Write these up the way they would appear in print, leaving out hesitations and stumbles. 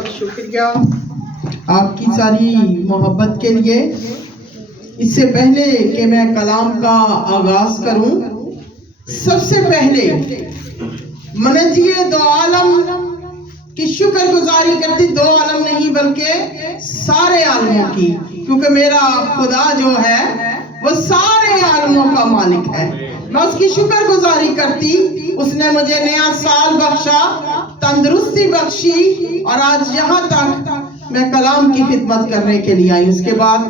बहुत शुक्रिया आपकी सारी मोहब्बत के लिए। इससे पहले कि मैं कलाम का आगाज करूं, सबसे पहले मनजिए दो आलम की शुक्रगुजारी करती, दो आलम नहीं बल्कि सारे आलमों की, क्योंकि मेरा खुदा जो है वो सारे आलमों का मालिक है। मैं उसकी शुक्रगुजारी करती, उसने मुझे नया साल बख्शा, तंदुरुस्ती बख्शी और आज यहाँ तक मैं कलाम की खिदमत करने के लिए आई। उसके बाद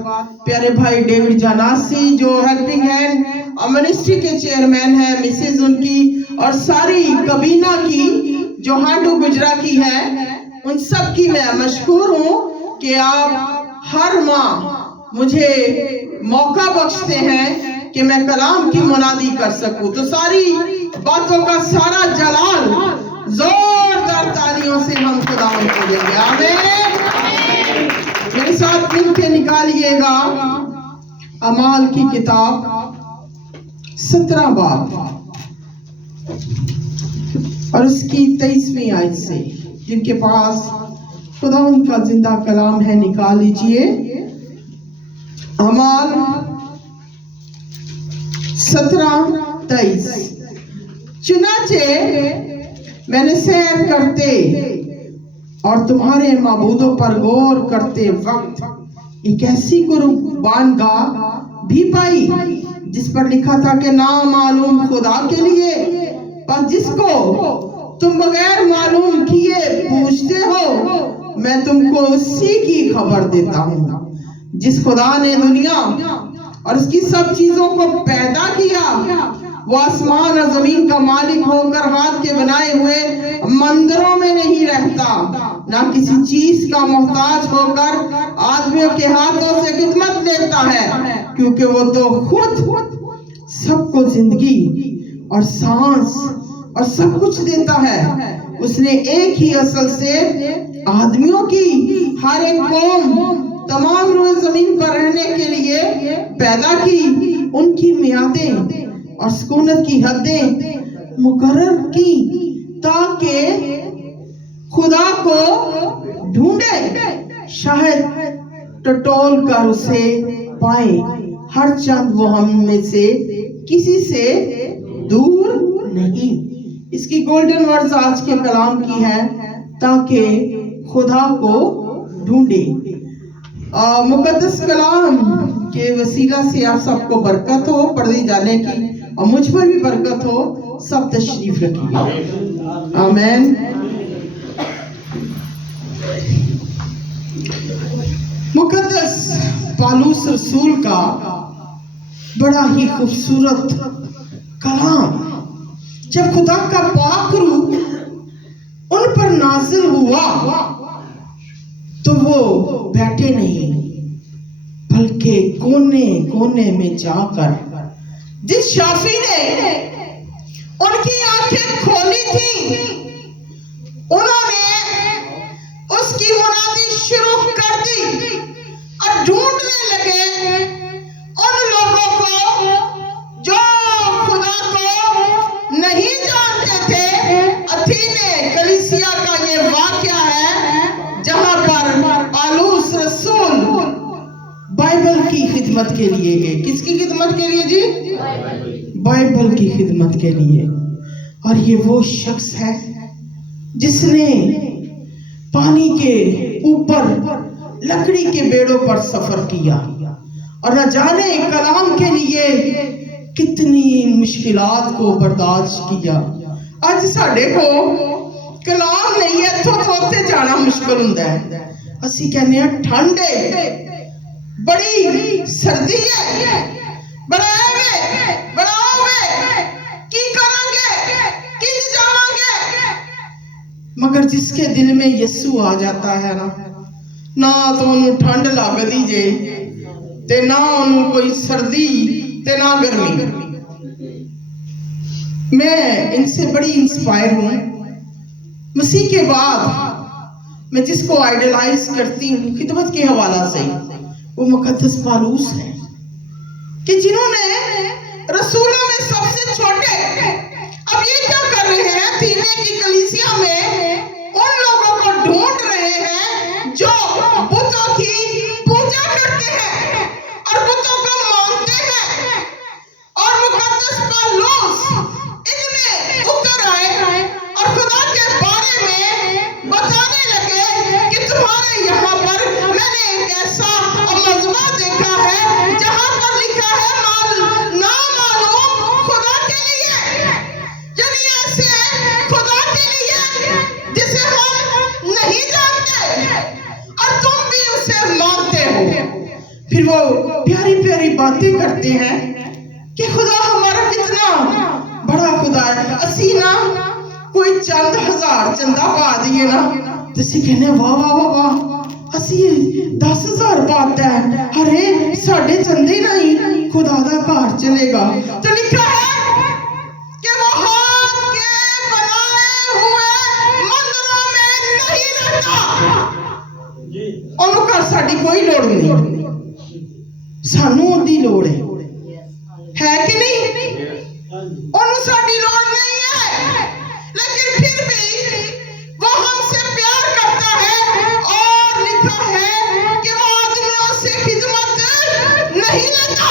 प्यारे भाई डेविड जनासी जो हेल्पिंग हैंड और मिनिस्ट्री के चेयरमैन है, मिसेज उनकी और सारी कबीना की जो हांडू गुजरा की है, उन सब की मैं मशकूर हूँ कि आप हर माह मुझे मौका बख्शते हैं कि मैं कलाम की मुनादी कर सकूं। तो सारी बातों का सारा जलाल जोरदार तालियों से हम खुदा को देंगे। आमीन। मेरे साथ मिलके निकालिएगा अमाल की किताब 17 बाब और उसकी 23वीं आयत से। जिनके पास खुदा उनका जिंदा कलाम है निकाल लीजिए। अमाल 17:23। चुनाचे मैंने सैर करते और तुम्हारे माबूदों पर गौर करते वक्त एक ऐसी कुर्बानगाह भी पाई जिस पर लिखा था कि नाम मालूम खुदा के लिए, पर जिसको तुम बगैर मालूम किए पूछते हो, मैं तुमको उसी की खबर देता हूँ। जिस खुदा ने दुनिया और उसकी सब चीजों को पैदा किया, वो आसमान और जमीन का मालिक होकर हाथ के बनाए हुए मंदिरों में नहीं रहता, ना किसी चीज का मोहताज होकर आदमियों के हाथों से खिदमत लेता है, क्योंकि वो तो खुद सबको जिंदगी और सांस और सब कुछ देता है। उसने एक ही असल से आदमियों की हर एक कौम तमाम रोज जमीन पर रहने के लिए पैदा की, उनकी मियादें और सुकूनत की हदें मुकर्रर की ताकि खुदा को ढूंढे, शायद टटोल कर उसे पाए। हर चंद वो हम में से किसी से दूर नहीं। इसकी गोल्डन वर्ड्स आज के कलाम की है, ताकि खुदा को ढूंढे। मुकद्दस कलाम के वसीला से आप सबको बरकत हो, पर्दे जाने की, और मुझ पर भी बरकत हो। सब तशरीफ रखिए। आमीन। मुकद्दस पालूस रसूल का बड़ा ही खूबसूरत कलाम, जब खुदा का पाक रूह उन पर नाजिल हुआ तो वो बैठे नहीं, बल्कि कोने कोने में जाकर जिस शाफी ने उनकी आंखें खोली थी, उन्होंने उसकी मुनादी शुरू कर दी और ढूंढने लगे उन लोगों को जो खुदा को नहीं जानते थे। अथीने कलीसिया का ये वाकया है जहां पर पालूस रसूल बाइबल की खिदमत के लिए गए। किसकी खिदमत के लिए जी? बाइबल की खिदमत के लिए। और ये वो शख्स है जिसने पानी के ऊपर लकड़ी के बेड़ों पर सफर किया और न जाने कलाम के लिए कितनी मुश्किलात को बर्दाश्त किया। आज साढ़े को कलाम नहीं है तो थोते जाना मुश्किल हुंदा है। असी कहने हैं ठंड है, बड़ी सर्दी है, की करांगे, किंज जावांगे। मगर जिसके दिल में यीशु आ जाता है ना तो उन्हें ठंड लगदी जे ते ना उन्हें कोई सर्दी ते ना गर्मी। मैं इनसे बड़ी इंस्पायर हूँ। मसीह के बाद मैं जिसको आइडलाइज करती हूँ खिदमत के हवाला से, वो मुकद्दस पालूस है, कि जिन्होंने रसूलों में सबसे छोटे, अब ये क्या कर रहे हैं? अथीने की कलीसिया में उन लोगों को ढूंढ रहे हैं उनसे मांगते हो, फिर वो प्यारी प्यारी बातें करते हैं कि खुदा हमारा कितना बड़ा खुदा है। असी ना कोई चंद हजार चंदा पा दिए ना तो असी कहने वाह वाह वाह वाह, असी 10,000 पाता है, अरे साढ़े चंदे नहीं खुदा दा घर चलेगा। तो लिखा है कि वो हाथ के बनाए हुए मंदिरों में नहीं रहता। ਉਹਨੂੰ ਘਰ ਸਾਡੀ ਕੋਈ ਲੋੜ ਨਹੀਂ, ਸਾਨੂੰ ਉਹਦੀ ਲੋੜ ਹੈ कि नहीं? ਉਹਨੂੰ ਸਾਡੀ ਲੋੜ नहीं है, लेकिन फिर भी वो हमसे प्यार करता है और लिखा है कि वो आदमियों से खिदमत नहीं लेता।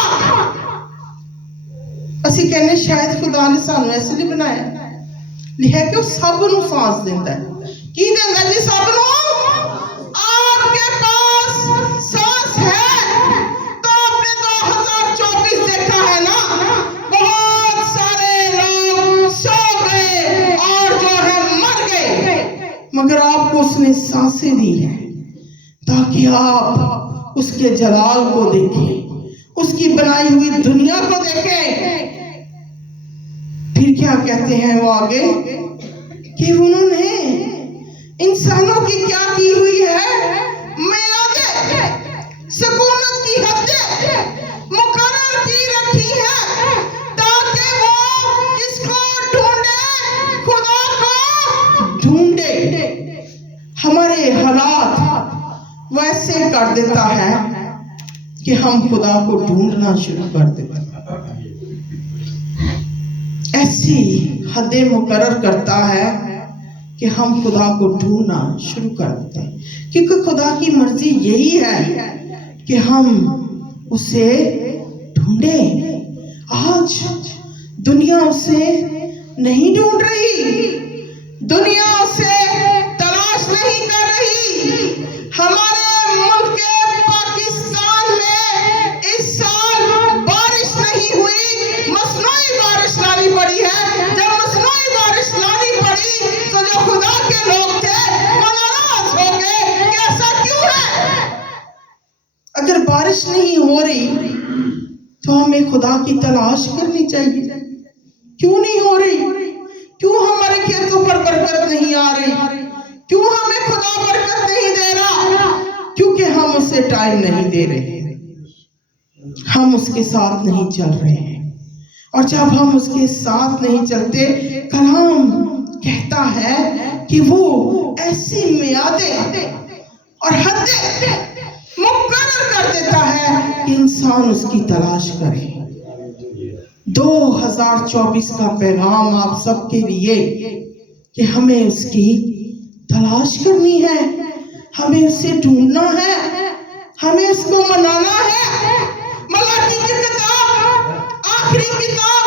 ਅਸੀਂ ਕਹਿੰਦੇ ਸ਼ਾਇਦ ਖੁਦਾ ਨੇ ਸਾਨੂੰ ਇਸ ਲਈ ਬਣਾਇਆ, ਲਿਖਿਆ ਕਿ ਉਹ ਸਭ ਨੂੰ ਸਾਂਸ ਦਿੰਦਾ ਹੈ। ਕੀ ਦਿੰਦਾ ਜੀ? ਸਭ ਨੂੰ। आपके पास सांस है तो आपने 2024 देखा है ना, बहुत सारे लोग सो गए और जो है मर गए, मगर आपको उसने सांसें दी है ताकि आप उसके जलाल को देखें, उसकी बनाई हुई दुनिया को देखें। फिर क्या कहते हैं वो आगे कि उन्होंने इंसानों की क्या की हुई है, मियादें सुकूनत की हदें मुकर्रर की रखी है ताकि वो किसको ढूंढे? खुदा को ढूंढे। हमारे हालात वैसे कर देता है कि हम खुदा को ढूंढना शुरू कर देते हैं, ऐसी हदें मुकर्रर करता है कि हम खुदा को ढूंढना शुरू कर देते हैं, क्योंकि खुदा की मर्जी यही है कि हम उसे ढूंढें। आज दुनिया उसे नहीं ढूंढ रही, दुनिया उसे तलाश नहीं कर रही। हमारे मुल्क के पाकिस्तान में इस साल बारिश नहीं हुई, मसनूई बारिश लानी पड़ी है। जब मसनूई बारिश लानी पड़ी तो जो खुदा के लोग थे वो नाराज हो गए कि ऐसा क्यों है? अगर बारिश नहीं हो रही तो हमें खुदा की तलाश करनी चाहिए। क्यों नहीं हो रही? क्यों हमारे खेतों पर बरकत नहीं आ रही? क्यों हमें खुदा बरकत नहीं दे रहा? क्योंकि हम उसे टाइम नहीं दे रहे, हम उसके साथ नहीं चल रहे हैं। और जब हम उसके साथ नहीं चलते, कलाम कहता है कि वो ऐसी मियादें और हदें मुकर्रर कर देता है कि इंसान उसकी तलाश करे। 2024 का पैगाम आप सबके लिए कि हमें उसकी तलाश करनी है, हमें उसे ढूंढना है, हमें उसको मनाना है। मलाकी की किताब, आखिरी किताब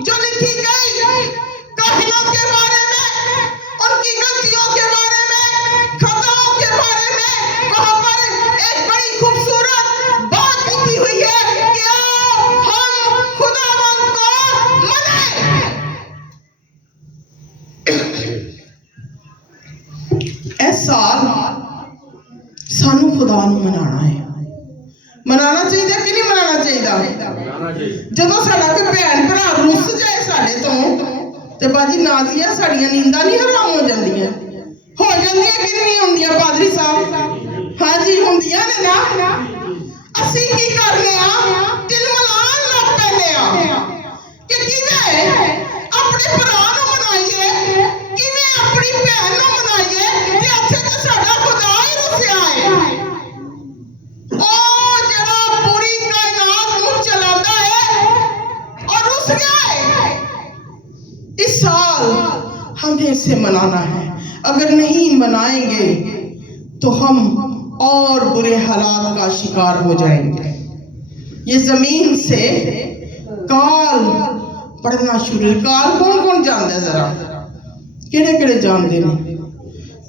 जो लिखी गई काहिनों के बारे में, उनकी गलतियों के बारे में, खताओं के बारे में, वहां पर एक बड़ी खूबसूरत बात लिखी हुई है कि आओ हम खुदावंद को मनाएं। इस साल सानू खुदा नू मनाना है। मनाना चाहिए कि नहीं मनाना चाहिए? जदों साडा कोई भैन भरा रुस जाए साडे तो ते बाजी नाजिया साड़ियां नींदा नहीं हराम हो जांदियां कि नहीं होंदियां पादरी साहब? हाँ जी होंदियां ने ना। असी की करने आ तिलमलान लग पैने आ कि किवें अपने भरा नू मनाइए, किवें अपनी भैन नू मनाइए ते अच्छे ते साडा खुदा ही रुसिया है। ओ जड़ा पूरी कायनात नू चलांदा है और रुस गया है। इस साल हमें इसे मनाना है। अगर नहीं मनाएंगे तो हम और बुरे हालात का शिकार हो जाएंगे। ये जमीन से काल पढ़ना शुरू। काल कौन कौन जानता है? जरा केड़े केड़े जानते हैं?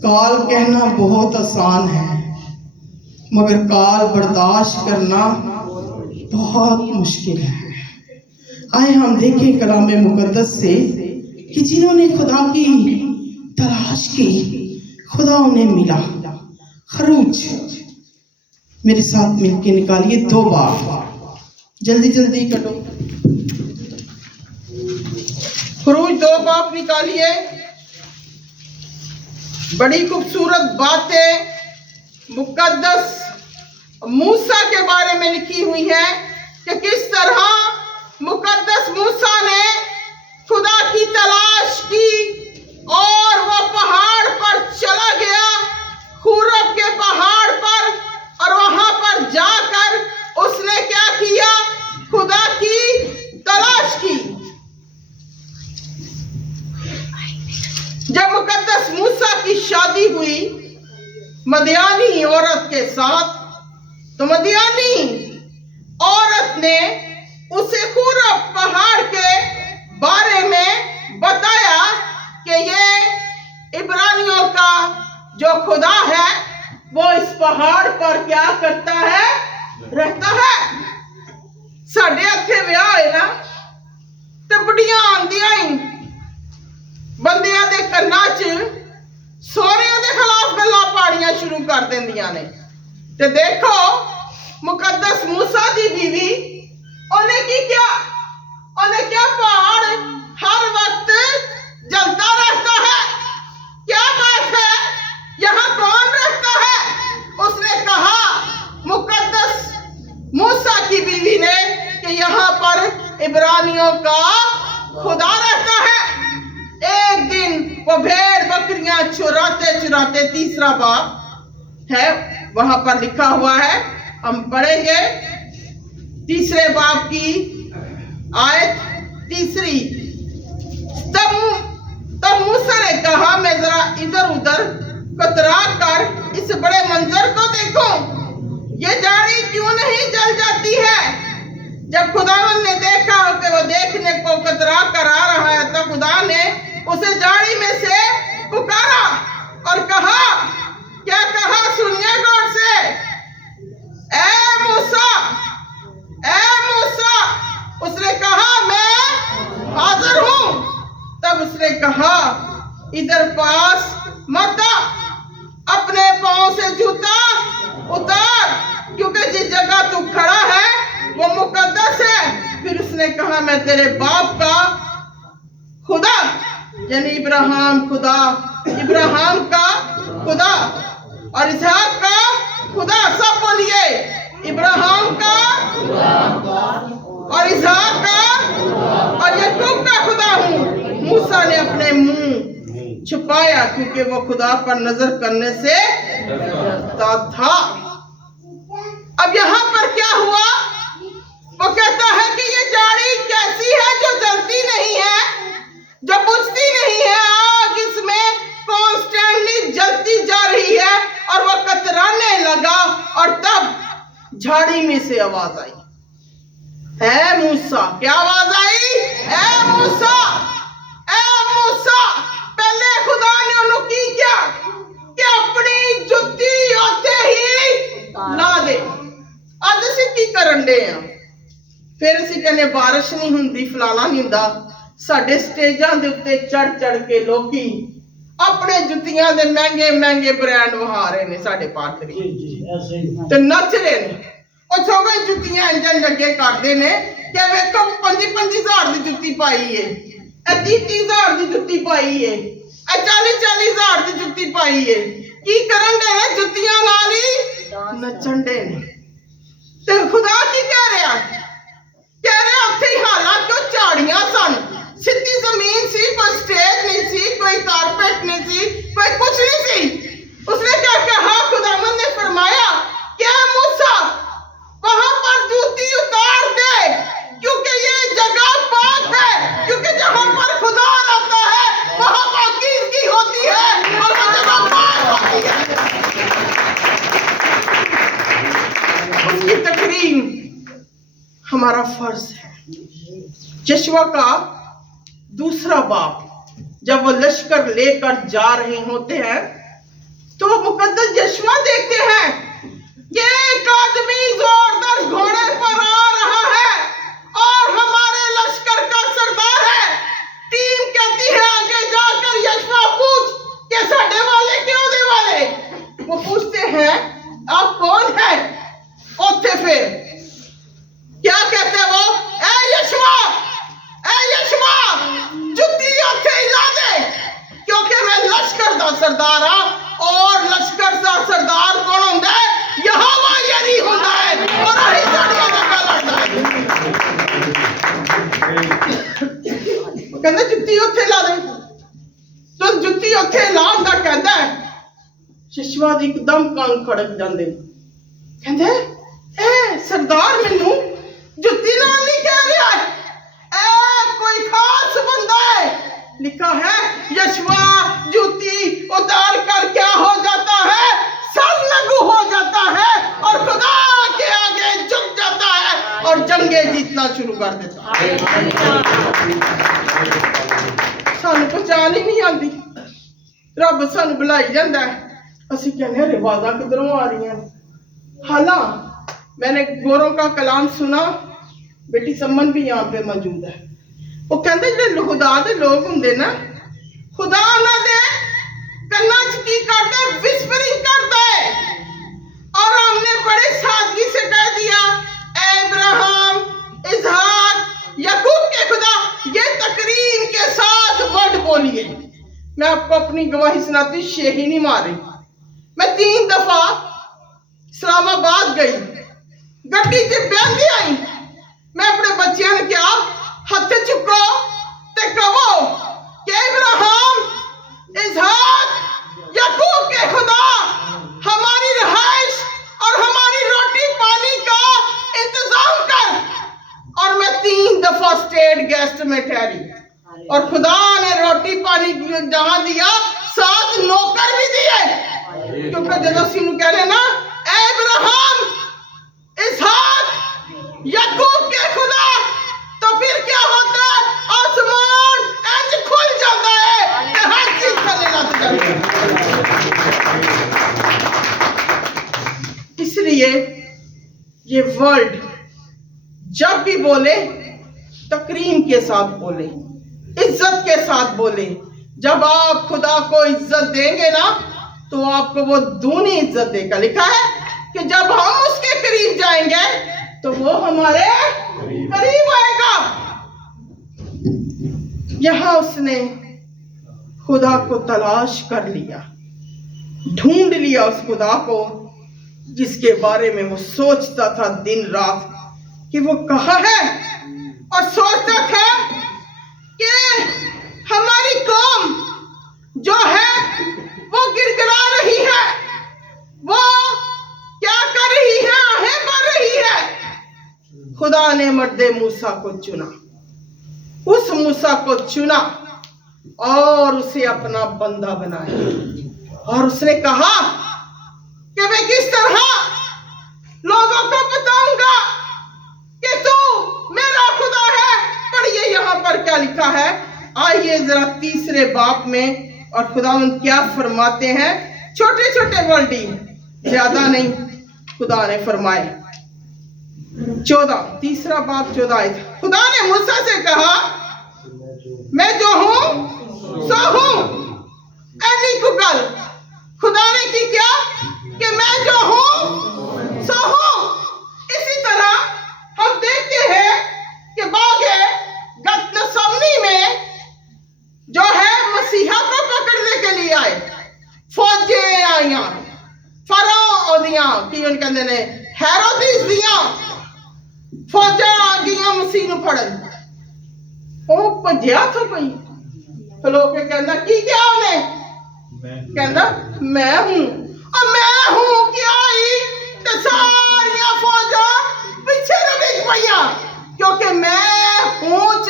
काल कहना बहुत आसान है, मगर काल बर्दाश्त करना बहुत मुश्किल है। आए हम देखें कलाम मुकद्दस से कि जिन्होंने खुदा की तलाश की, खुदा उन्हें मिला। खरूज मेरे साथ मिलके निकालिए 2 बार, जल्दी जल्दी करो। खुरूज 2 बाप निकालिए। बड़ी खूबसूरत बातें मुकद्दस मूसा के बारे में लिखी हुई है कि किस तरह मुकद्दस मूसा ने खुदा की तलाश की और वह पहाड़ पर चला गया, खूरब के पहाड़ पर, और वहां पर जाकर उसने क्या किया? खुदा की तलाश की। जब मुकद्दस मूसा की शादी हुई मदियानी औरत के साथ, तो मदियानी औरत ने उसे खूरब पहाड़ के बारे में बताया कि ये इब्रानियों का जो खुदा है वो इस पहाड़ पर क्या करता है? रहता है। साढ़े इत्थे विआह है ना, ते बुढ़ियां आंदियां ही बंदियां दे कन्नां च सोहरियां दे खिलाफ गल्लां पाड़ियां शुरू कर देंदियां ने। ते देखो मुकद्दस मूसा दी बीवी उन्हें की किया? उन्हें क्या पहाड़ हर वक्त जलता रहता है? क्या बात है, यहाँ कौन रहता है? उसने कहा मुकद्दस मूसा की बीवी ने कि यहाँ पर इब्रानियों का खुदा रहता है। एक दिन वो भेड़ बकरियां चुराते चुराते, 3रा बाब है वहां पर लिखा हुआ है, हम पढ़ेंगे 3रे बाब की आयत 3। तब मूसा ने कहा, मैं जरा इधर उधर कतरा कर इस बड़े मंजर को देखूं, ये झाड़ी क्यों नहीं जल जाती है? जब खुदावन ने देखा कि वो देखने को कतरा कर आ रहा है, तो खुदा ने उसे झाड़ी में से पुकारा और कहा, क्या कहा? सुनिए गौर से, ए मूसा, ए मूसा। उसने कहा, मैं हाजिर हूं। तब उसने कहा, इधर पास मत आ, अपने पांव से जूता उतार, क्योंकि जिस जगह तू खड़ा है वो मुकद्दस है। फिर उसने कहा, मैं तेरे बाप का खुदा यानी इब्राहिम खुदा, इब्राहिम का खुदा और इसहाक का खुदा, सब बोलिए, इब्राहिम का और इसहाक का और याकूब का खुदा हूं। मूसा ने अपने मुंह छुपाया क्योंकि वो खुदा पर नजर करने से डरता था। अब यहाँ पर क्या हुआ? वो कहता है कि ये झाड़ी कैसी है जो जलती नहीं है, जो बुझती नहीं है, आग इसमें कॉन्स्टेंटली जलती जा रही है। और वह कतराने लगा और तब झाड़ी में से आवाज आई, है मूसा। क्या आवाज आई? ए मूसा, ए मूसा। पहले खुदा ने उन्होंने की क्या कि अपनी जुत्ती होते ही ला दे। अज असी की करन दे आ, फिर असी कहने बारिश नहीं हुंदी, फलाना नहीं हुंदा। साडे स्टेजां दे उत्ते चढ़ चढ़ के लोकी अपने जुत्तियां दे महंगे महंगे ब्रांड वहा रहे ने, साडे पादरी ते नच रहे ने। ओ छोगे जुत्तियां इंजन लगे करदे ने कि वेखो 25,000 दी जुत्ती पाई है, 30,000 दी जुत्ती पाई है, 40,000 दी जुत्ती पाई है। की करन दे? जुत्तियां नाल ही नचन दे ने। ते खुदा की कह रहा? कह रहे उत्थे ही हालात क्यों झाड़ियां सन, सीधी जमीन सी, कोई स्टेज नहीं सी, कोई कारपेट नहीं सी, कोई कुछ नहीं सी। उसने क्या कहा? खुदावंद ने फरमाया, क्या मूसा वहां पर जूती उतार दे, क्योंकि ये जगह पाक है, क्योंकि जहां पर खुदा रहता है वहां पाकीज़गी होती है और वो जगह पाक होती है। उसकी तकरीम हमारा फर्ज है। यशवा का 2रा बाप, जब वो लश्कर लेकर जा रहे होते हैं तो मुकद्दस यशवा देखते हैं ये एक आदमी जोरदार घोड़े पर आ रहा है और हमारे लश्कर का सरदार है। टीम कहती है आगे जाकर यशवा पूछ के साडे वाले क्यों दे वाले। वो पूछते हैं आप कौन है? यशवा ਦੇ ਇੱਕਦਮ ਕੰਨ ਖੜਕ ਜਾਂਦੇ ਕਹਿੰਦੇ ਇਹ ਸਰਦਾਰ ਮੈਨੂੰ ਜੁੱਤੀ ਨਾਲ नहीं कह रहा है, ए कोई खास बंदा है। लिखा है यशवा जूती उतार कर क्या हो जाता है, सर लघु हो जाता है और खुदा के आगे झुक जाता है और जंगे जीतना शुरू कर देता है। सानू पहचान ही नहीं आती, रब सानू बुलाई जाता है, असि कहने रिवाजा किधरों आ रही हैं। हाला मैंने गोरों का कलाम सुना, बेटी सम्मन भी यहाँ पे मौजूद है। वो कहते जो खुदा दे लोग होंगे ना, खुदा उन्होंने कन्ना च की करता है, विस्परिंग करता है। और हमने बड़े सादगी से कह दिया अब्राहम, इसहाक, याकूब के खुदा, ये तकरीम के साथ वर्ड बोलिए। मैं आपको अपनी गवाही सुनाती, शेही नहीं मारी। मैं 3 दफा इस्लामाबाद गई, गड्डी च बहती आई, मैं अपने बच्चों ने क्या हथ चुको ते कहो कि इब्राहिम, इसहाक, याकूब के खुदा हमारी रिहाइश और हमारी रोटी पानी का इंतजाम कर। और मैं 3 दफा स्टेट गेस्ट में ठहरी और खुदा ने रोटी पानी जहाँ दिया, साथ नौकर भी दिए। क्योंकि जब सीनू कह रहे ना इब्राहिम, इसहाक, याकूब के खुदा, तो फिर क्या होता है, आसमान ऐसे खुल जाता है कि हर चीज करने लग जाती है। इसलिए ये वर्ड जब भी बोले तकरीम के साथ बोले, इज्जत के साथ बोले। जब आप खुदा को इज्जत देंगे ना तो आपको वो दूनी इज्जत देगा। लिखा है कि जब हम उसके करीब जाएंगे तो वो हमारे करीब आएगा। यहां उसने खुदा को तलाश कर लिया, ढूंढ लिया उस खुदा को जिसके बारे में वो सोचता था दिन रात कि वो कहाँ है। और सोचता था कि हमारी कौम जो है वो गिड़गिड़ा रही है, वो क्या कर रही है, आहें भर रही है। खुदा ने मर्दे मूसा को चुना, उस मूसा को चुना और उसे अपना बंदा बनाया। और उसने कहा कि मैं किस तरह लोगों को बताऊंगा कि तू मेरा खुदा है। पढ़िए यहाँ पर क्या लिखा है, आइए जरा 3 बाब में, और खुदावंद क्या फरमाते हैं। छोटे छोटे वर्ड ही, ज्यादा नहीं, खुदा ने फरमाए। 3 बाब 14 आयत। खुदा ने मूसा से कहा, मैं जो हूं सो हूं। ऐनी कुगल खुदा ने की क्या कि मैं जो हूं सो हूं। इसी तरह हम देखते हैं कि बागे गतसमनी में जो है मसीहा को पकड़ने के लिए आए, फौजें आईया, फरो दियां की उन कहते ने हेरोदिस दियां फौजा आ गईयां मसीह नूं फड़न। ओ भज्जिया तो पई, खलो के कहंदा की क्या उन्हें, कहंदा मैं हूं। और मैं हूं क्या आई ते सारियां फौजा पीछे न डिग पईयां, क्योंकि मैं हूं च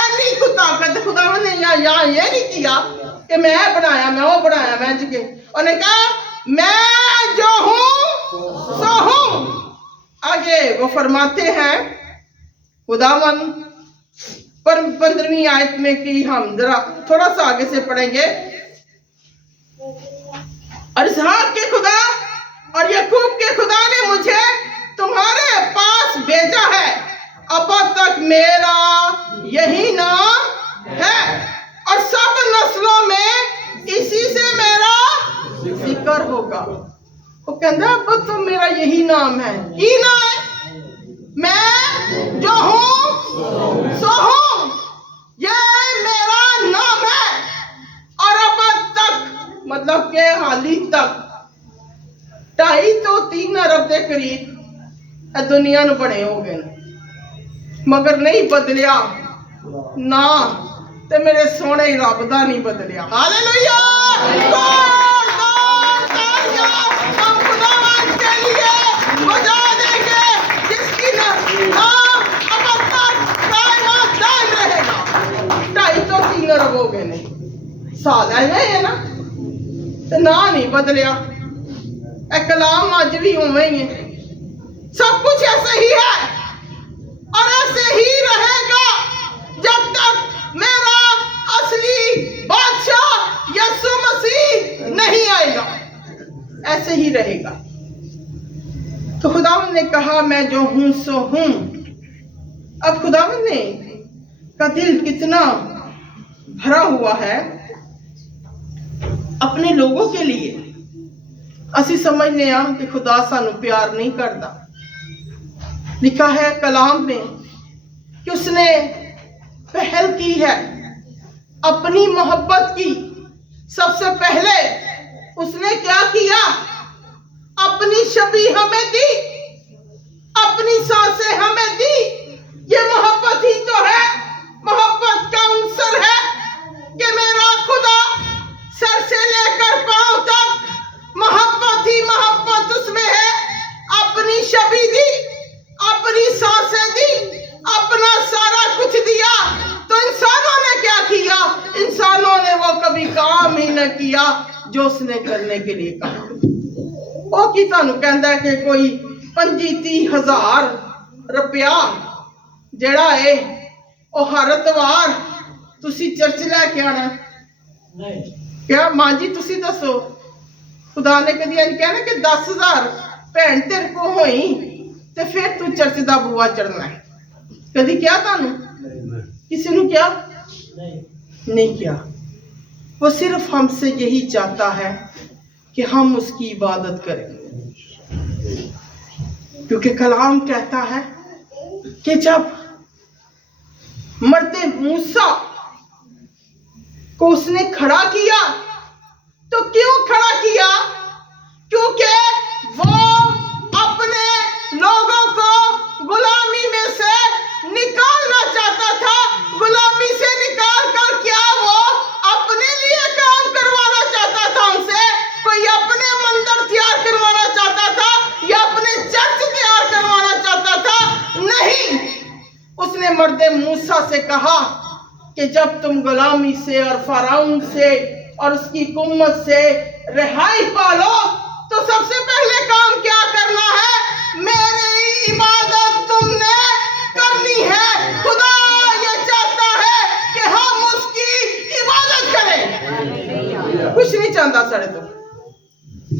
ऐनी को ताकत खुदा ने या ये नहीं किया कि मैं बनाया, मैं वो बनाया, मैं जिके। उन्हें कहा मैं जो हूं सो हूं। आगे वो फरमाते हैं खुदावन पर 15वीं आयत में कि हम जरा थोड़ा सा आगे से पढ़ेंगे। और इसहाक के खुदा और याकूब के खुदा ने मुझे तुम्हारे पास भेजा है, अब तक मेरा यही नाम है और सब नस्लों में इसी से मेरा जिक्र होगा। वो कहता अब तो मेरा यही नाम है, ही ना है, मैं जो हूं सो हूं, ये मेरा नाम है। और अब तक मतलब के हाली तक 2.5 तो 3 अरब के करीब दुनिया में बने हो गए, मगर नहीं बदलिया ना, ते मेरे सोने रब दा नहीं बदलिया। हालेलुया। साल है ना, तो ना नहीं बदलिया, कलाम अज भी उवें ही है। सब कुछ ऐसे ही है और ऐसे ही रहेगा जब तक मेरा असली बादशाह यीशु मसीह नहीं आएगा, ऐसे ही रहेगा। तो खुदावंद ने कहा मैं जो हूं सो हूं। अब खुदावंद ने का दिल कितना भरा हुआ है अपने लोगों के लिए। असी समझने आ कि खुदा सानू प्यार नहीं करता। लिखा है कलाम में कि उसने पहल की है अपनी मोहब्बत की। सबसे पहले उसने क्या किया? अपनी छवि हमें दी, अपनी सांसें हमें दी। ये मोहब्बत ही तो है, मोहब्बत का अंसर है कि मेरा खुदा सर से लेकर पांव तक मोहब्बत ही मोहब्बत उसमें है। अपनी छवि दी, अपनी सांसें दी, अपना सारा कुछ दिया। तो इंसानों ने क्या किया? इंसानों ने वो कभी काम ही न किया जो उसने करने के लिए कहा। वो की तानू कहता है कि कोई 25-30,000 रुपया जेड़ा है वो हर इतवार तुसी चर्च लेके आना। क्या मां जी तुसी दसो, खुदा ने कदी इंज कहना कि 10,000 भैन तेरे को होई ते फिर तू चर्च दा बुआ चढ़ना है? कदी क्या तानू किसी ने क्या नहीं किया। वो सिर्फ हमसे यही चाहता है कि हम उसकी इबादत करें, क्योंकि कलाम कहता है कि जब मरते मूसा को उसने खड़ा किया, तो क्यों खड़ा किया? क्योंकि वो अपने लोगों को गुलामी में से निकालना चाहता था। गुलामी से निकाल कर क्या वो अपने लिए काम करवाना चाहता था उनसे? कोई अपने मंदिर तैयार करवाना चाहता था या अपने चर्च तैयार करवाना चाहता था? नहीं, उसने मर्दे मूसा से कहा कि जब तुम गुलामी से और फराउन से और उसकी हुकूमत से रिहाई पालो, तो सबसे पहले काम क्या करना है? मेरी इबादत तुमने करनी है। खुदा ये चाहता है कि हम उसकी इबादत करें, कुछ नहीं चाहता साढ़े तो।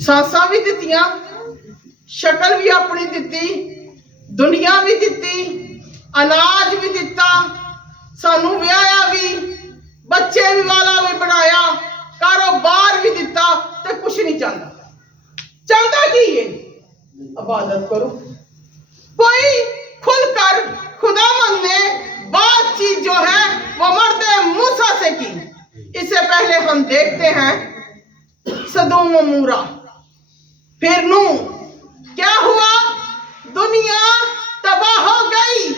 सांसा भी दित्तियां, शक्ल भी अपनी दित्ती, दुनिया भी दित्ती, अनाज भी दिता, सानू व्याया भी, बच्चे भी वाला भी बनाया, कारोबार भी दिता, तो कुछ नहीं चाहता। चाहता कि ये इबादत करो। कोई खुलकर खुदावंद ने बातचीत जो है वो मर्दे मूसा से की। इससे पहले हम देखते हैं सदोम व मूरा, फिर नूह। क्या हुआ? दुनिया तबाह हो गई।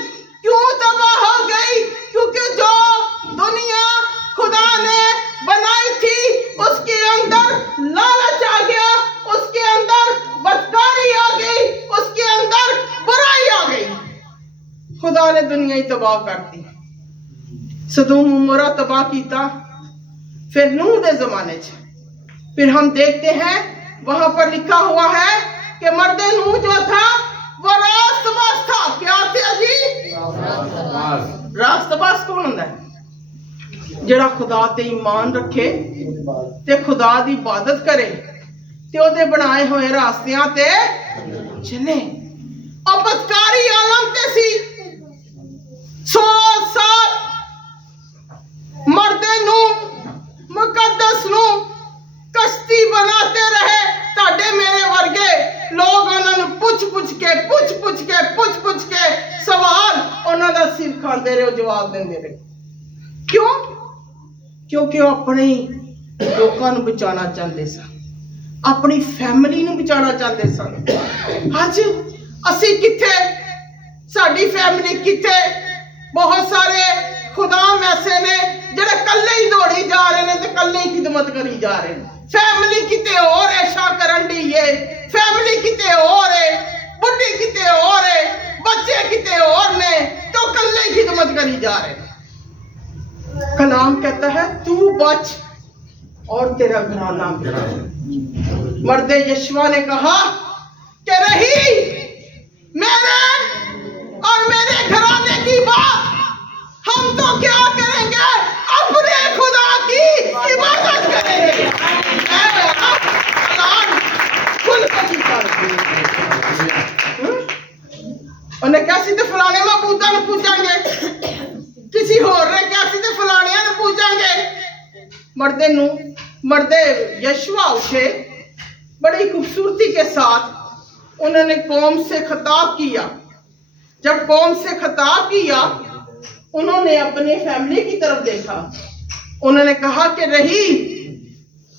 क्यों तबाह हो गई? क्योंकि जो दुनिया खुदा ने बनाई थी उसके अंदर लालच आ गया, उसके अंदर बदकारी आ गई, उसके अंदर बुराई आ गई। खुदा ने दुनिया ही तबाह कर दी। सदोम उमरा तबाह किया। फिर नूह के जमाने च फिर हम देखते हैं वहां पर लिखा हुआ है कि मर्दे नूह जो था वो रास्तबाज था। क्या थे जी? रास्तबाज कौन होता है? जेड़ा खुदा ते ईमान रखे ते खुदा दी इबादत करे ते ओदे बनाए हुए रास्तियां ते चले। और बदकारी आलम ते सी 100 साल मर्दे नू मुकद्दस नू कश्ती बनाते रहे। ताडे मेरे वर्गे लोग उन्होंने पूछ पूछ के सवाल उन्होंने दा सिर खाते रहे, जवाब देंदे रहे। क्यों? क्योंकि वो अपने लोगों को बचाना चाहते सन, अपनी फैमिली को बचाना चाहते सन। अज असी किथे? साडी फैमिली किथे? बहुत सारे खुदाम ऐसे ने जेड़े कल्ले ही दौड़ी जा रहे हैं, तो कल्ले ही खिदमत करी जा रहे हैं। फैमिली किते और ऐशा करन दी है, फैमिली किते और है, बुढ़ी किते और है, बच्चे किते और ने, तो कल्ले ही खिदमत करी जा रहे हैं। कलाम कहता है तू बच और तेरा घराना भी। मर्दे यशवा ने कहा कि रही मेरे और मेरे घराने की बात, हम तो क्या करेंगे, अपने खुदा की इबादत करेंगे। उन्हें कैसी तो फलाने में पूछा न पूछांगे, किसी होर ने कैसी तो फलाने ने पूछांगे। मर्दे यशवा उठे, बड़ी खूबसूरती के साथ उन्होंने कौम से खिताब किया। जब कौम से खिताब किया, उन्होंने अपनी फैमिली की तरफ देखा। उन्होंने कहा कि रही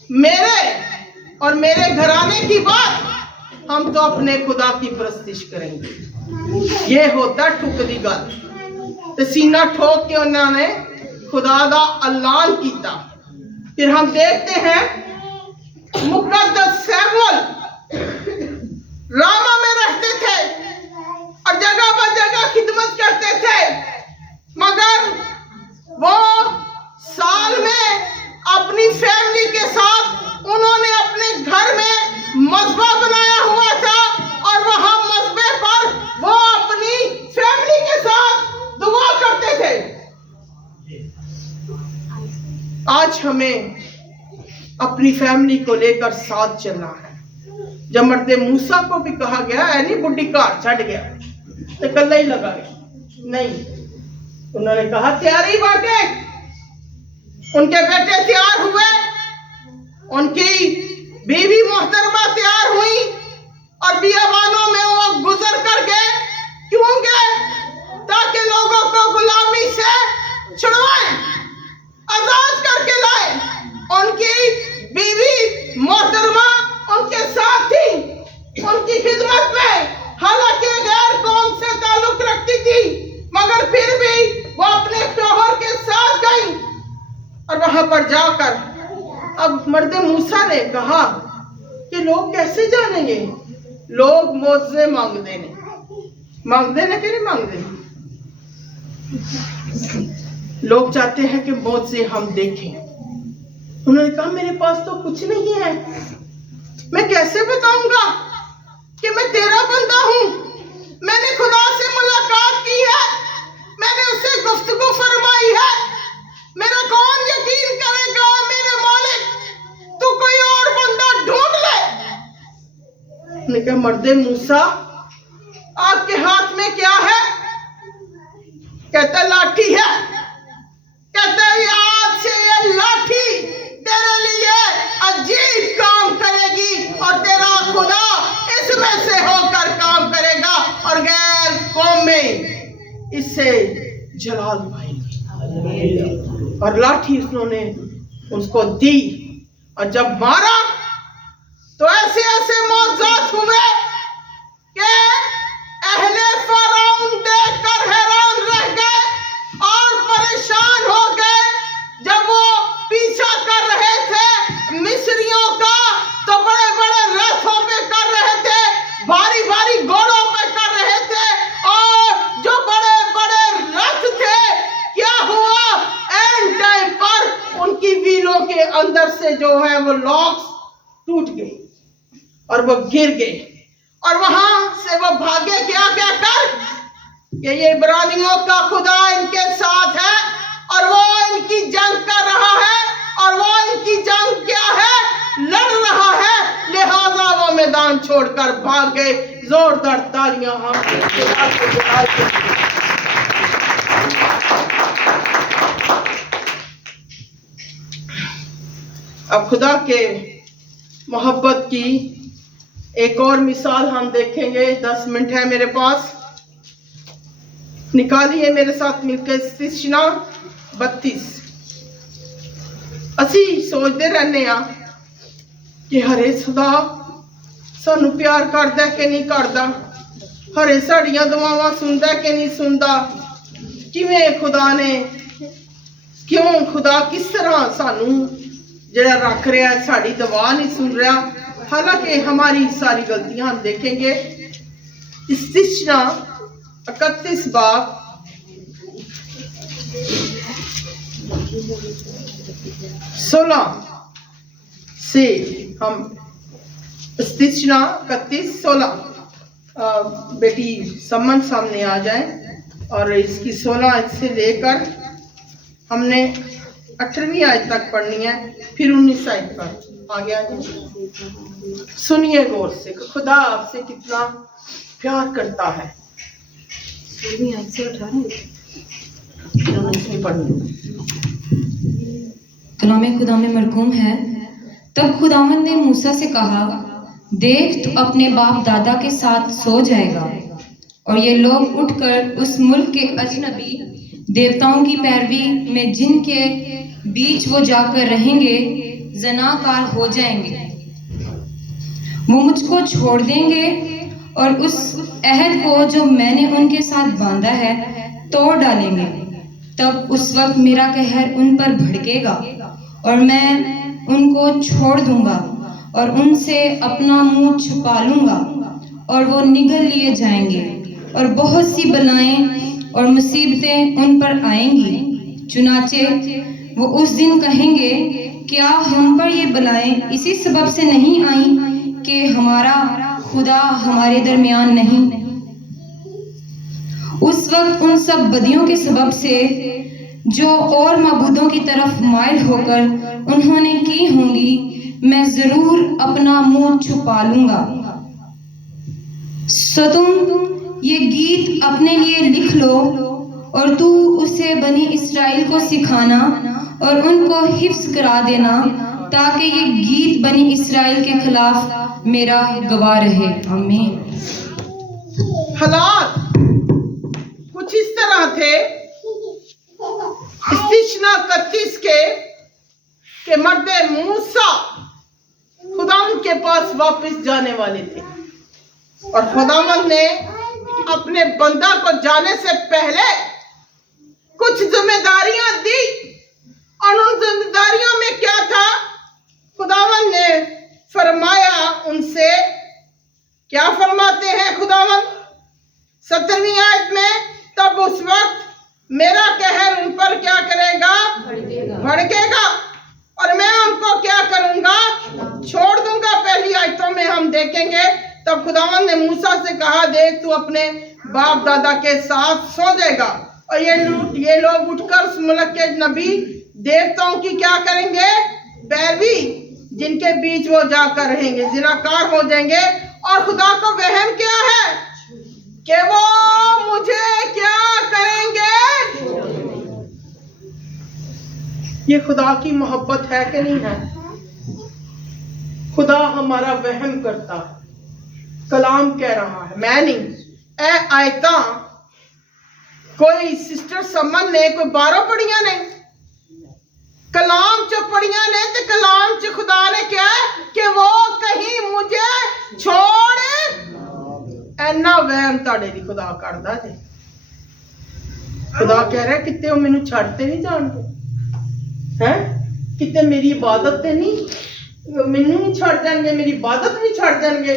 मेरे और मेरे घराने की बात, हम तो अपने खुदा की परस्तिश करेंगे। ये होता ठुकदी गल ते सीना ठोक के उन्होंने खुदा का ऐलान किया। फिर हम देखते हैं मुकद्दस सैमुअल रामा में रहते थे और जगह पर जगह खिदमत करते थे, मगर वो साल में अपनी फैमिली के साथ उन्होंने अपने घर में मस्बा बनाया हुआ था और वहां मस्बे पर वो अपनी फैमिली के साथ दुआ करते थे। आज हमें अपनी फैमिली को लेकर साथ चलना है। जब मर्दे मूसा को भी कहा गया है नहीं बुढ़ी घर छड़ गया तो कल्ला ही लगा गया, नहीं, उन्होंने कहा तैयारी बाटे। उनके बेटे तैयार हुए, उनकी बीवी मोहतरमा तैयार हुई और बियाबानों में वो गुजर कर गए। क्यों गए? ताकि लोगों को गुलामी से छुड़वाएं, आजाद करके लाए। उनकी बीवी मोहतरमा उनके साथ थी, उनकी खिदमत में, हालांकि गैर कौम से ताल्लुक रखती थी, मगर फिर भी वो अपने शौहर के साथ गई। और वहां पर जाकर अब मर्दे मूसा ने कहा कि लोग कैसे जानेंगे, लोग मौजे मांगते ने कि नहीं मांगते। लोग चाहते हैं कि मौजे हम देखें। उन्होंने कहा मेरे पास तो कुछ नहीं है, मैं कैसे बताऊंगा कि मैं तेरा बंदा हूं। मैंने खुदा से मुलाकात की है, मैंने उससे गुफ्तगू फरमाई है, मेरा कौन यकीन करेगा मेरे मालिक, तू कोई और बंदा ढूंढ ले। उन्होंने कहा मर्दे मूसा आपके हाथ में क्या है? कहता लाठी है। कहता आज से ये लाठी तेरे लिए अजीब काम करेगी और तेरा खुदा इसमें से होकर काम करेगा और गैर कौम में इससे जलाल पाएंगे। और लाठी उन्होंने उसको दी और जब मारा तो ऐसे ऐसे मौजूद हुए कि अहले फराउन देखकर हैरान रह गए और परेशान हो गए। जब वो पीछा कर रहे थे मिस्रियों का तो बड़े बड़े रथों पे कर रहे थे, भारी भारी घोड़ों पे कर रहे थे, और जो बड़े बड़े रथ थे क्या हुआ, एंड टाइम पर उनकी व्हीलों के अंदर से जो है वो लॉक्स टूट गए और वो गिर गए और वहां से वो भागे क्या क्या कर कि ये इब्रानियों का खुदा इनके साथ है और वो इनकी जंग कर रहा है और वो इनकी जंग क्या है, लड़ रहा है, लिहाजा वो मैदान छोड़कर भाग गए। जोरदार तालियां हम अब खुदा के मोहब्बत की एक और मिसाल हम देखेंगे। 10 मिनट है मेरे पास, निकालिए मेरे साथ मिलकर इस्तिशना 32। असी सोचते रहने कि हरे खुदा सानू प्यार करदा कि नहीं करदा, हरे साड़ियां दुआवां सुनदा कि नहीं सुनदा, किवें खुदा ने, क्यों खुदा किस तरह सानू जड़ा रख रहा है, साड़ी दुआ नहीं सुन रहा। हालांकि हमारी सारी गलतियां हम देखेंगे। इस्तिशना 31 बाब 16 से हम इस्तिशना 31-16 बेटी सम्मन सामने आ जाए और इसकी 16 से लेकर हमने 18वीं आयत तक पढ़नी है, फिर 19 आयत पर आगे आ जाए। सुनिए गौर से, खुदा आपसे कितना प्यार करता है। 16वीं आयत से 18 पढ़नी। कलाम खुदा में मरकूम है। तब खुदावंद ने मूसा से कहा, देख तू अपने बाप दादा के साथ सो जाएगा और ये लोग उठकर उस मुल्क के अजनबी देवताओं की पैरवी में जिनके बीच वो जाकर रहेंगे जनाकार हो जाएंगे। वो मुझको छोड़ देंगे और उस अहद को जो मैंने उनके साथ बांधा है तोड़ डालेंगे। तब उस वक्त मेरा कहर उन पर भड़केगा और मैं उनको छोड़ दूंगा और उनसे अपना मुंह छुपा लूंगा और वो निगल लिए जाएंगे और बहुत सी बलाएं और मुसीबतें उन पर आएंगी। चुनाचे वो उस दिन कहेंगे, क्या हम पर ये बलाएं इसी सबब से नहीं आई कि हमारा खुदा हमारे दरमियान नहीं। उस वक्त उन सब बदियों के सबब से जो और मबूदों की तरफ माइल होकर उन्होंने की होंगी, मैं जरूर अपना मुंह छुपा लूंगा। सो तुम ये गीत अपने लिए लिख लो और तू उसे बनी इस्राएल को सिखाना और उनको हिफ्ज करा देना, ताकि ये गीत बनी इस्राएल के खिलाफ मेरा गवाह रहे। आमीन। हालात कुछ इस तरह थे। इस्तिशना 31 के मर्दे मूसा खुदावंद के पास वापस जाने वाले थे और खुदावंद ने अपने बंदा को जाने से पहले कुछ जिम्मेदारियां दी और उन जिम्मेदारियों में क्या था? खुदावंद ने फरमाया उनसे, क्या फरमाते हैं खुदावंद 17वीं आयत में, तब उस वक्त मेरा कहर उन पर क्या करेगा? भड़केगा और मैं उनको क्या करूंगा? छोड़ दूंगा। पहली आयतों में हम देखेंगे, तब खुदावंद ने मूसा से कहा, देख तू अपने बाप दादा के साथ सो जाएगा और ये लोग उठकर उस मुल्क के नबी देवताओं की क्या करेंगे? पैरवी, जिनके बीच वो जाकर रहेंगे, जिनाकार हो जाएंगे। और खुदा को वहम क्या है कि वो मुझे क्या करेंगे? ये खुदा की मोहब्बत है कि नहीं है? खुदा हमारा वहम करता है। कलाम कह रहा है, मैं नहीं। ए आयता कोई सिस्टर समन ने कोई 12 पढ़िया ने, कलाम च पढ़िया ने, ते कलाम च खुदा ने क्या है कि वो कहीं मुझे छोड़, ऐना वहम ताड़े दी खुदा करदा जे। खुदा कह रहा है किते वो मैनू छड्डते नहीं जाणगे हैं, किते मेरी इबादत ते नहीं मैनू नहीं छड़ जाएंगे, मेरी इबादत नहीं छड़ जाएंगे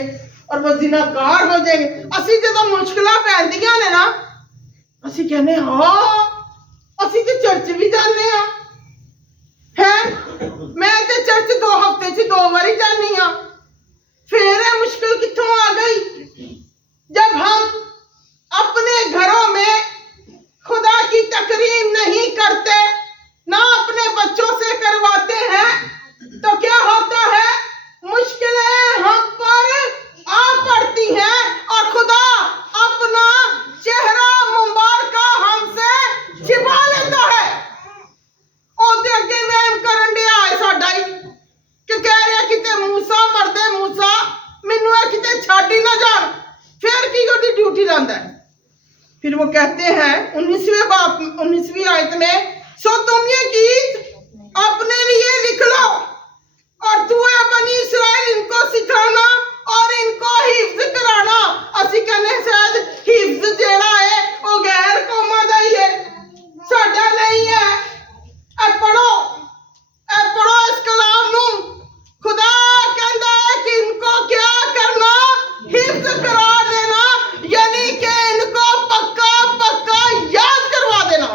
और वो जिनाकार हो जाएंगे। असी जो मुश्किलां पैंदियां ने ना, असी कहने हाँ असी ते चर्च भी जाने हैं, मैं ते चर्च 2 हफ्ते च 2 बारी जानी हाँ। फिर मुश्किल कित्थों आ गई? जब हम अपने घरों में खुदा की तकरीम नहीं करते, ना अपने बच्चों से करवाते हैं, तो क्या होता है? मुश्किलें हम पर आ पड़ती हैं और खुदा अपना चेहरा मुबारक हमसे छिपा लेता है। ओते अगे वहम करन दिया है साडा ही कि कह रहा किते मूसा मरदे मूसा मैनू किते छड्ड ही ना जान। फिर की ओदी ड्यूटी लांदा है। फिर वो कहते हैं 19वीं आयत में, सो तुम ये गीत अपने लिए लिख लो और तू है बनी इस्राएल इनको सिखाना और इनको हिफ्ज कराना। असी कहने शायद हिफ्ज जेड़ा है वो गैर कौमां दा ही है, साडा नहीं है। ए पढ़ो इस कलाम नू। खुदा कहता है कि इनको क्या करना? हिफ्ज करा देना, यानी कि इनको पक्का पक्का याद करवा देना।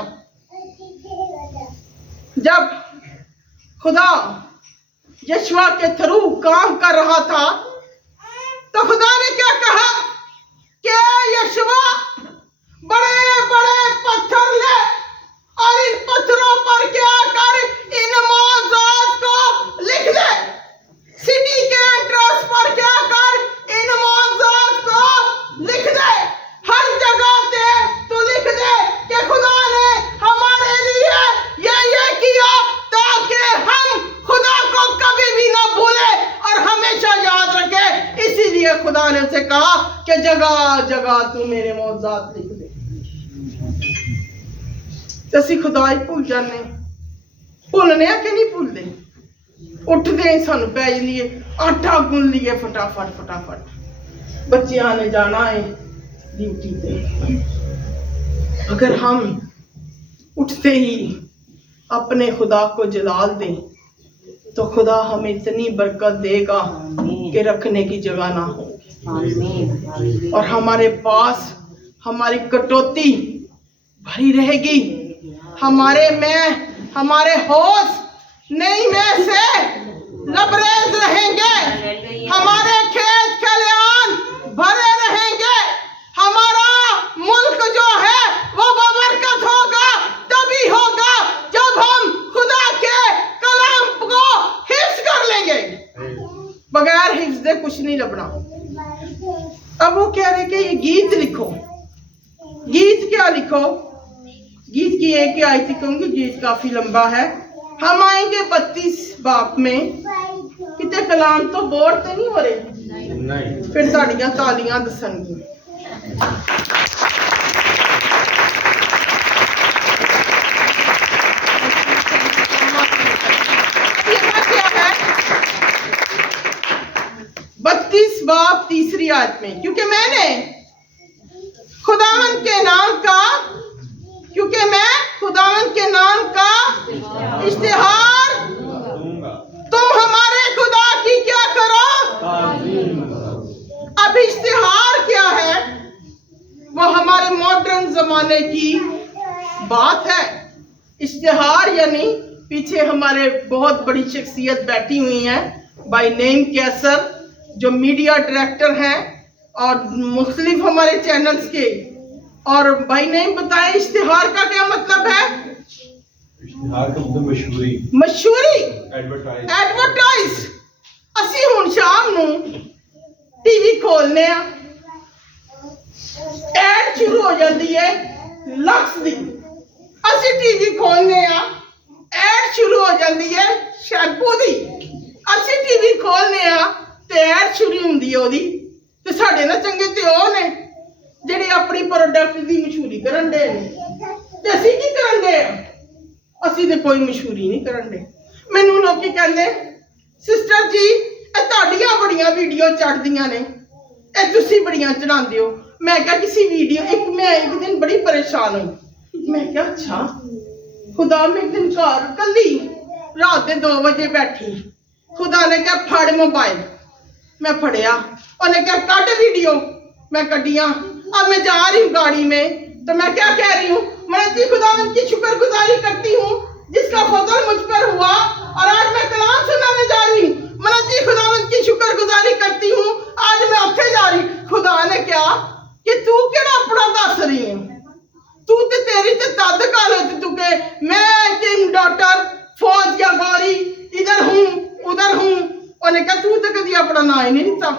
जब खुदा यशवा के थ्रू काम कर रहा था, तो खुदा ने क्या कहा कि यशवा बड़े बड़े पत्थर ले और इन पत्थरों पर क्या कर इन मौजूद को लिख दे। सिटी के एंट्रेंस पर क्या कर इन मौजूद को लिख दे। हर जगह पे तू लिख दे कि खुदा ने हमारे लिए ये किया, ताकि हम खुदा को कभी भी ना भूले और हमेशा याद रखे। इसीलिए खुदा ने उसे कहा कि जगह जगह तू मेरे मौजूद लिख दे। ਅਸੀਂ खुदा ही भूल जाने, भूलने कि नहीं भूलते। उठते ही सानू पै जाती है आटा गुन लिए फटाफट फटाफट, बच्चियां ने जाना है ड्यूटी पे। अगर हम उठते ही अपने खुदा को जलाल दें तो खुदा हमें इतनी बरकत देगा कि रखने की जगह ना हो, और हमारे पास हमारी कटौती भरी रहेगी। हमारे होश नई में से लबरेज रहेंगे, हमारे खेत खलिहान भरे रहेंगे, हमारा मुल्क जो है वो बबरकत होगा। तभी होगा जब हम खुदा के कलाम को हिफ्ज कर लेंगे। बगैर हिफ्ज दे कुछ नहीं लबना। अब वो कह रहे कि ये गीत लिखो। गीत क्या लिखो? गीत की एक ही आयत कहूंगी, गीत काफी लंबा है। हम आएंगे 32 बाप में। कितने कलाम तो बोर तो नहीं हो रहे नहीं। फिर ताड़ियां तालियां दसनगी। क्या है 32 बाप तीसरी आयत में, क्योंकि मैंने खुदावन के नाम का इश्तिहार तुम हमारे खुदा की क्या करो। अब इश्तिहार क्या है? वो हमारे मॉडर्न जमाने की बात है। इश्तिहार यानी पीछे हमारे बहुत बड़ी शख्सियत बैठी हुई है बाय नेम कैसर, जो मीडिया डायरेक्टर हैं और मुख्तलिफ हमारे चैनल्स के। और भाई नेम बताएं इश्तिहार का क्या मतलब है? इश्तिहार का मतलब मशहूरी, एडवर्टाइज। ਅਸੀਂ ਹੁਣ ਸ਼ਾਮ ਨੂੰ टीवी खोलने एड शुरू हो जाती है लक्स दी। ਅਸੀਂ टीवी खोलने एड शुरू हो जाती है शैम्पू दी। ਅਸੀਂ टीवी खोलने ते एड शुरू ਹੁੰਦੀ ਹੈ ਉਹਦੀ। ਤੇ ਸਾਡੇ ਨਾਲ ਚੰਗੇ ਤੇ ਉਹ ਨੇ ਜਿਹੜੇ ਆਪਣੀ प्रोडक्ट ਦੀ ਮਸ਼ਹੂਰੀ ਕਰਨ ਦੇ ਨੇ, ਤੇ ਅਸੀਂ ਕੀ ਕਰਨ ਦੇ? ਅਸੀਂ ਤੇ ਕੋਈ ਮਸ਼ਹੂਰੀ ਨਹੀਂ ਕਰਨ ਦੇ। ਮੈਨੂੰ ਲੋਕੀ ਕਹਿੰਦੇ ਸਿਸਟਰ ਜੀ ਇਹ ਤੁਹਾਡੀਆਂ ਬੜੀਆਂ ਵੀਡੀਓ ਚੜਦੀਆਂ ਨੇ, ਇਹ ਤੁਸੀਂ ਬੜੀਆਂ ਚੜਾਉਂਦੇ ਹੋ। ਮੈਂ ਕਿਹਾ ਕਿਸੇ ਵੀਡੀਓ ਮੈਂ ਇੱਕ ਦਿਨ ਬੜੀ ਪਰੇਸ਼ਾਨ ਹੋਈ। ਮੈਂ ਕਿਹਾ ਅੱਛਾ खुदा में एक दिन घर कली रात के 2 बजे बैठी। खुदा ने कहा फड़ मोबाइल। मैं फड़िया। उन्हें कहा कट वीडियो। मैं कटिया। अब मैं जा रही हूँ गाड़ी में, तो मैं क्या कह रही हूँ, मैं जी खुदावंद की शुक्रगुजारी करती हूँ जिसका फजल मुझ पर हुआ और आज मैं कलाम सुनाने जा रही हूँ। मैं जी खुदावंद की शुक्रगुजारी करती हूँ आज मैं उत्थे जा रही। खुदा ने कहा कि तू केड़ा अपना दस रही है, तू ते तेरी ते तद गल होती तू के मैं किंग डॉटर फौज या गौरी इधर हूँ उधर हूँ। उन्हें कहा तू तो कभी अपना ना ही नहीं लिखता,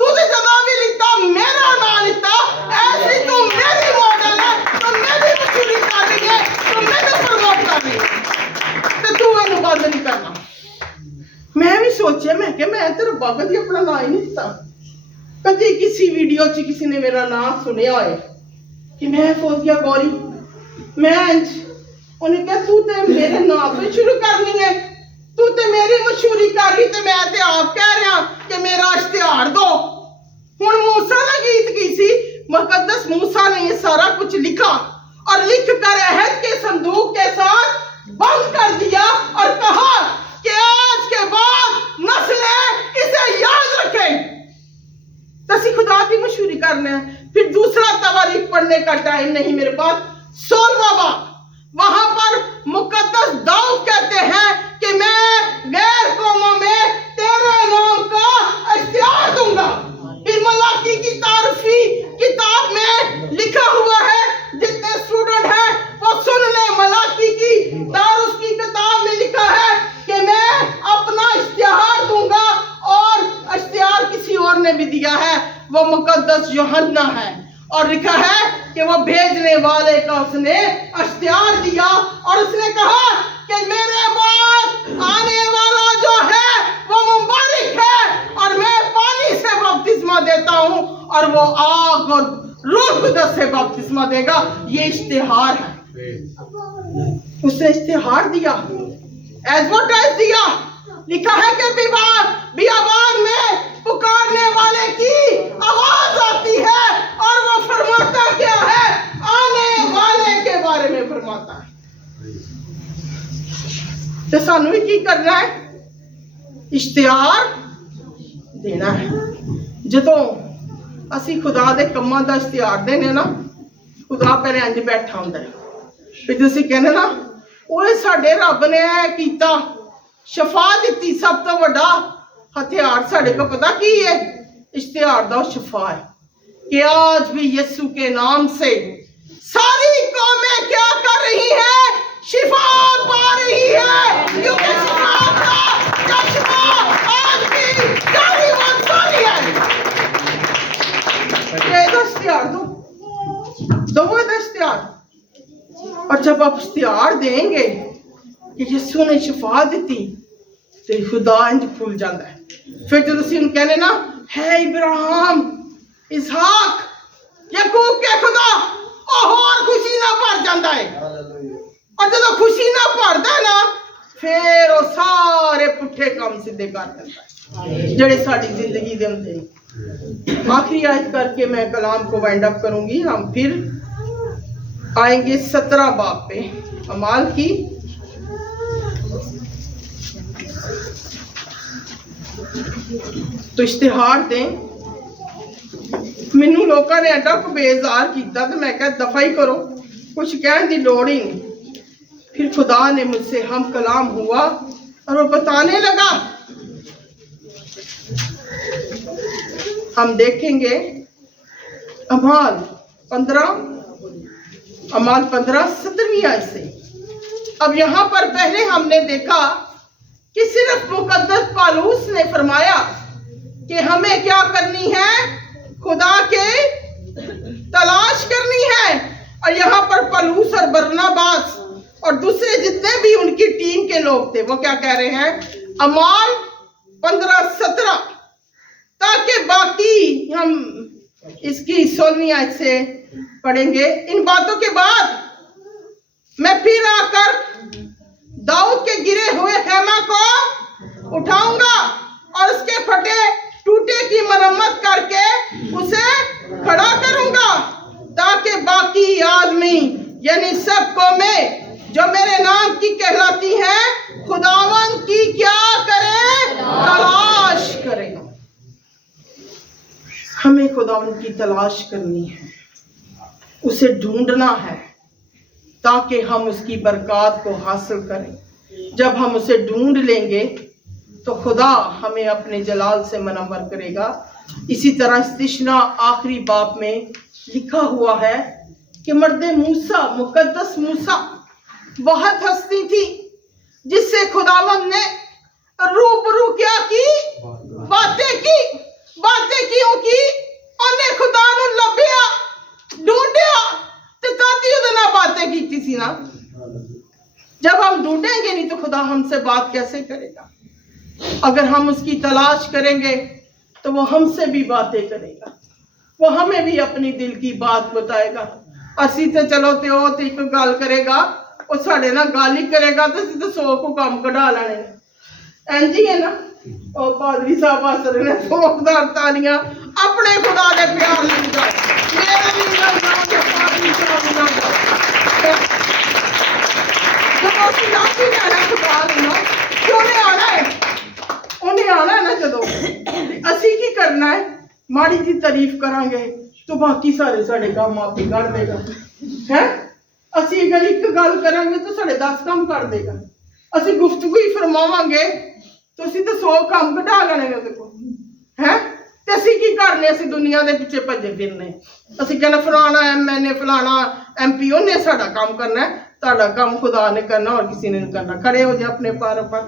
तू तो जदा भी लिखता मेरा ना लिखता। ऐसी तू मेरी मॉडल है, तो मेरी मशहूरी कर रही है, तो मैंने प्रमोट कर रही है, तो तू इन्हें बंद नहीं करना। मैं भी सोचा मैं कि मैं तेरे बाबा जी अपना ना ही नहीं लिखता। कभी किसी वीडियो च किसी ने मेरा नाम सुनिया है कि मैं फौजिया गौरी मैं उन्हें कहा तू ते मेरे नाम से शुरू करनी है, तू ते मेरी मशहूरी कर रही, ते मैं ते आप कह रहा कि मेरा इश्तिहार दो। हुण मूसा का गीत की सी मुकद्दस मूसा ने ये सारा कुछ लिखा और लिख कर अहद के संदूक के साथ बंद कर दिया और कहा कि आज के बाद नस्लें इसे याद रखें। तसी खुदा की मशहूरी करना है। फिर दूसरा तवारीख पढ़ने का टाइम नहीं मेरे पास। 16वां बाब, वहां पर मुकद्दस दाऊद कहते हैं कि मैं गैर कौमों में वो मुकद्दस यूहन्ना है। और लिखा है कि वो भेजने वाले का उसने इश्तिहार दिया और उसने कहा कि मेरे बाद आने वाला जो है वो मुबारक है और मैं पानी से बपतिस्मा देता हूँ और वो आग और रूह कुदस से बपतिस्मा देगा। ये इश्तिहार है, उसने इश्तिहार दिया, एडवर्टाइज दिया। लिखा है कि बियाबान में पुकारने वाले की आवाज आती है और वो फरमाता क्या है, आने वाले के बारे में फरमाता है। तो सानू भी की करना है, इश्तिहार देना है। जदों ਅਸੀਂ खुदा ਦੇ ਕੰਮਾਂ ਦਾ ਇਸ਼ਤਿਹਾਰ ਦੇਨੇ ਨਾ, खुदा पहले इंज बैठा ਹੁੰਦਾ ਹੈ ਵੀ ਤੁਸੀਂ ਕਹਿੰਦੇ ਨਾ ਓਏ ਸਾਡੇ ਰੱਬ ਨੇ ਇਹ ਕੀਤਾ, शफा दी। सब तो बड़ा हथियार साढ़े को पता की है, इश्तिहार दा शफा है कि आज भी यीशु के नाम से सारी कौमें क्या कर रही है, शिफा पा रही है। क्योंकि शिफा का शफा आज भी जारी है। ये इश्तिहार दो इश्तिहार। और जब आप इश्तिहार देंगे कि यीशु ने शिफा दी तो खुदा इंज खुल जाता है। फिर जो तुम कहने ना है इब्राहिम इसहाक याकूब के खुदा, और खुशी ना भर जाता है। और जब खुशी ना भरता ना फिर वो सारे पुठे काम सीधे कर देता है जेड़े साड़ी जिंदगी दे होंदे। आखिरी आयत करके मैं कलाम को वाइंड अप करूंगी। हम फिर आएंगे 17 बाब पे, अमाल की। तो इश्तिहार दें। मैनू लोगों ने एडा बेजार किया तो मैं कहा दफा ही करो, कुछ कहने की लोड़ ही नहीं। फिर खुदा ने मुझसे हम कलाम हुआ और वो बताने लगा। हम देखेंगे अमाल 15 17वीं आयत से। अब यहाँ पर पहले हमने देखा कि सिर्फ मुकद्दस पौलुस ने फरमाया कि हमें क्या करनी है, खुदा के तलाश करनी है। और यहाँ पर पौलुस और बरनबास और दूसरे जितने भी उनकी टीम के लोग थे वो क्या कह रहे हैं, अमाल 15-17, ताकि बाकी हम इसकी 16वीं आयत से पढ़ेंगे। इन बातों के बाद मैं फिर आकर दाऊद के गिरे हुए खेमा को उठाऊंगा और उसके फटे टूटे की मरम्मत करके उसे खड़ा करूंगा, ताकि बाकी आदमी यानी सब कौमें जो मेरे नाम की कहलाती हैं खुदावन की क्या करें, तलाश करें। हमें खुदावन की तलाश करनी है, उसे ढूंढना है ताकि हम उसकी बरकत को हासिल करें। जब हम उसे ढूंढ लेंगे तो खुदा हमें अपने जलाल से मनवर करेगा। इसी तरह इस्तिशना आखिरी बाब में लिखा हुआ है कि मर्द मूसा, मुकद्दस मूसा बहुत हस्ती थी जिससे खुदावंद ने रूबरू क्या की, बातें की क्यों की, उन्हें खुदा नू लभ्या ढूंढया ते तादी उहदे नाल बातें कीती सी ना। जब हम ढूंढेंगे नहीं तो खुदा हमसे बात कैसे करेगा। अगर हम उसकी तलाश करेंगे तो वो हमसे भी बातें करेगा, वो हमें भी अपनी दिल की बात बताएगा। असी तो चलो तो वो एक गल करेगा, वो साढ़े नाल गल ही करेगा तो असी तो 100 को काम कढ़ा लेने। इंज ही है ना, और पादरी साहब हस रहे ने, जोरदार तालियां अपने खुदा दे प्यार लग जाए। मेरे भी नाम के पादरी साहब नाम जब असी लाठी लेना खुदा ने ना, क्यों नहीं आना है, उन्हें आना है ना। जदों असी की करना है, माड़ी जी तारीफ करांगे तो बाकी सारे साढ़े काम आप ही कर देगा है। असी अगर एक गल करांगे तो साढ़े 10 काम कर देगा। असी गुफ्तगू ही फरमावांगे तो असी तो 100 काम कढ़ा लेने देखो है। ते असी की करने, असी दुनिया के पिछे भजे फिरने। असी कहना फलाना MNA फलाना MP उन्हें साड़ा काम करना है, ताड़ा काम खुदा ने करना और किसी ने नहीं करना। खड़े हो जाए अपने पैरों पर।